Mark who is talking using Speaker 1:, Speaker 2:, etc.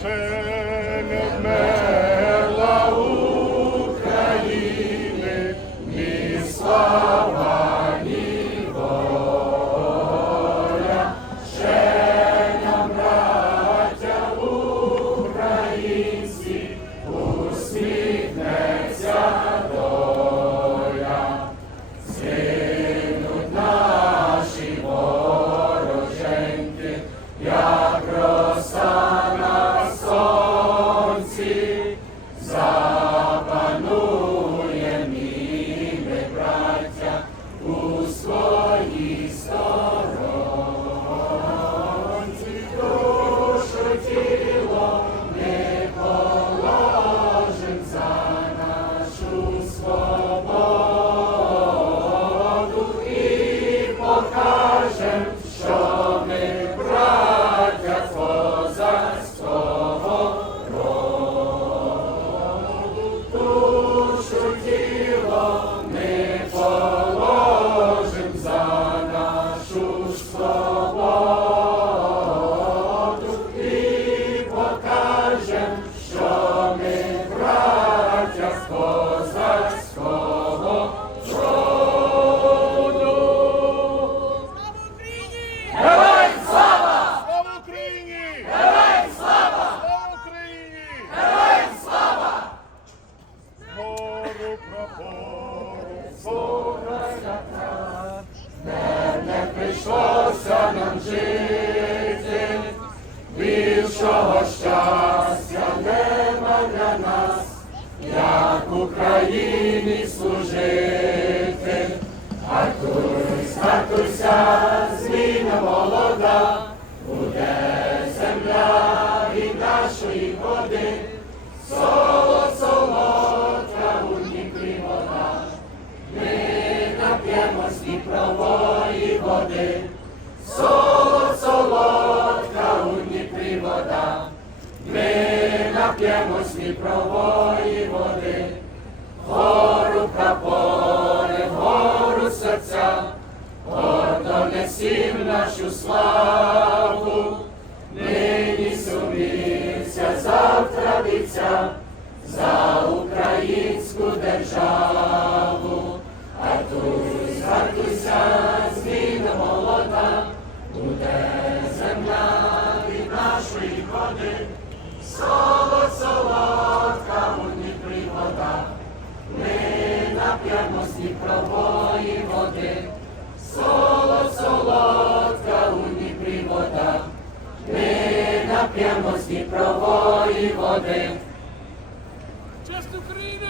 Speaker 1: ще не вмерла України, ні слава, прийшлося нам жити, більшого щастя нема для нас, як Україні служити. Гартуйсь, гартуйся, води, солод, солодка у Дніпрі вода. Ми нап'ємо з Дніпрової води, гору прапори, вгору серця, гордо несім нашу славу, нині сумівся, завтра вівця, води, солод, солодка у Дніпрі вода. Ми нап'ємо з Дніпрової води, солод, солодка у Дніпрі вода. Ми нап'ємо з Дніпрової води.
Speaker 2: Честь України!